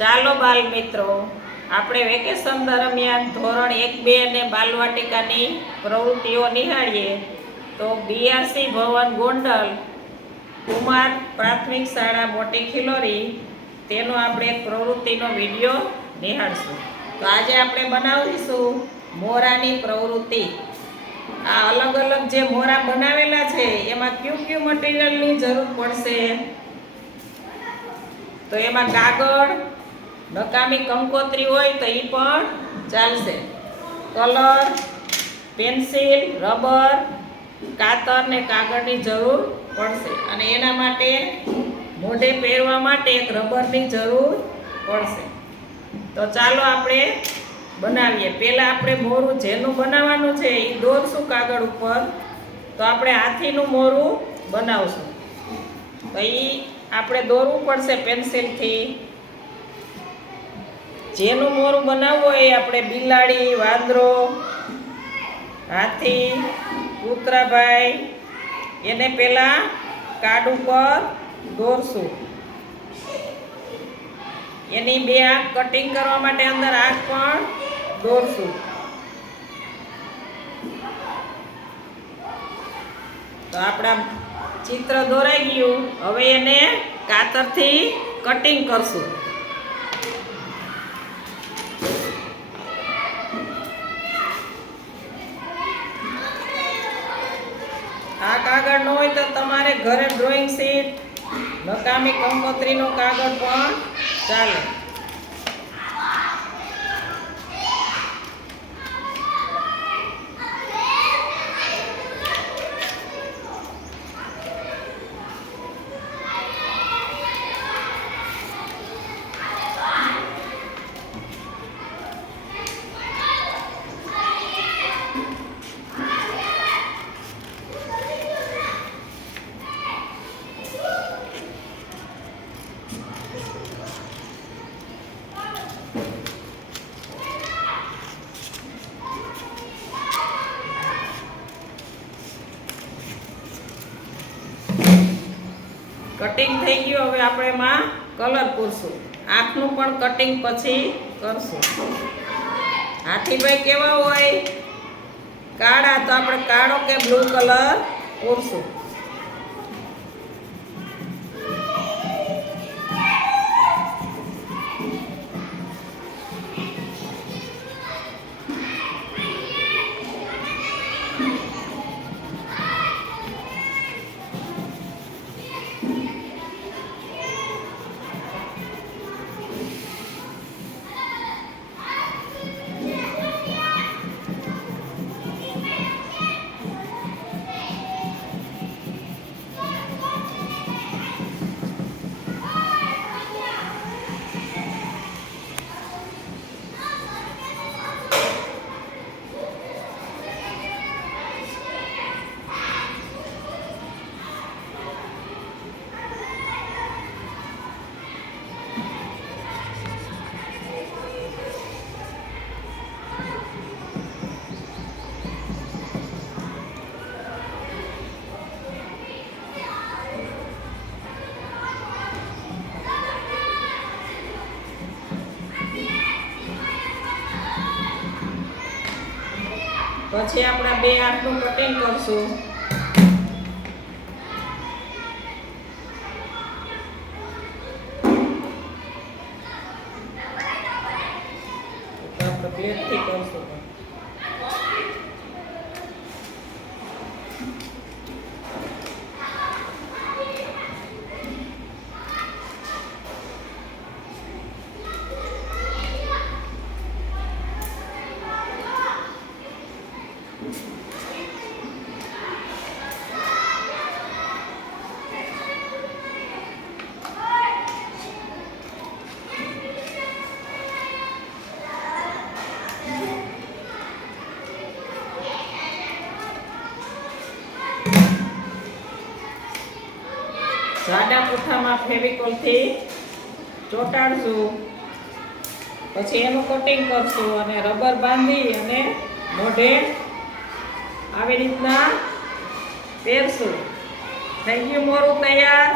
ચાલો બાલ મિત્રો, આપણે વેકેશન દરમિયાન ધોરણ 1, 2 અને બાલવાટિકાની પ્રવૃત્તિઓ નિહાળીએ તો બીઆરસી ભવન ગોંડલ કુમાર પ્રાથમિક શાળા મોટી ખિલોરી તેનો આપણે એક પ્રવૃત્તિનો વિડીયો નિહાળશું. તો આજે આપણે બનાવીશું મોરાની પ્રવૃત્તિ. આ અલગ અલગ જે મોરા બનાવેલા છે એમાં કયું મટીરિયલની જરૂર પડશે? તો એમાં કાગળ, નકામી કંકોત્રી હોય તો એ પણ ચાલશે, કલર, પેન્સિલ, રબર, કાતર ને કાગળની જરૂર પડશે અને એના માટે મોઢે પહેરવા માટે એક રબરની જરૂર પડશે. તો ચાલો આપણે બનાવીએ. પહેલાં આપણે મોરું જેનું બનાવવાનું છે એ દોરશું કાગળ ઉપર. તો આપણે હાથીનું મોરું બનાવશું. તો એ આપણે દોરવું પડશે પેન્સિલથી. જેનું મોરું બનાવવું હોય આપણે બિલાડી, વાંદરો, હાથી, કૂતરાભાઈ એને પહેલાં કાર્ડ ઉપર દોરશું. એની બે આંખ કટિંગ કરવા માટે અંદર આંખ પણ દોરશું. તો આપણા ચિત્ર દોરાઈ ગયું. હવે એને કાતરથી કટિંગ કરશું. આ કાગળ ન હોય તો તમારે ઘરે ડ્રોઈંગ શીટ, નકામી કંકોત્રીનો કાગળ પણ ચાલે. કટિંગ થઈ ગયું. હવે આપણે એમાં કલર પૂરશું. આંખનું પણ કટિંગ પછી કરશું. હાથીભાઈ કેવા હોય? કાળા. તો આપણે કાળો કે બ્લુ કલર પૂરશું. પછી આપણા બે આંખનું કટિંગ કરશું. આપણે પ્લેટથી કરશું. જાડા પૂઠામાં ફેવિકોલથી ચોંટાડશું. પછી એનું કટિંગ કરશું અને રબર બાંધી અને મોઢે આવી રીતના પહેરશું. થઈ ગયું મોરું તૈયાર.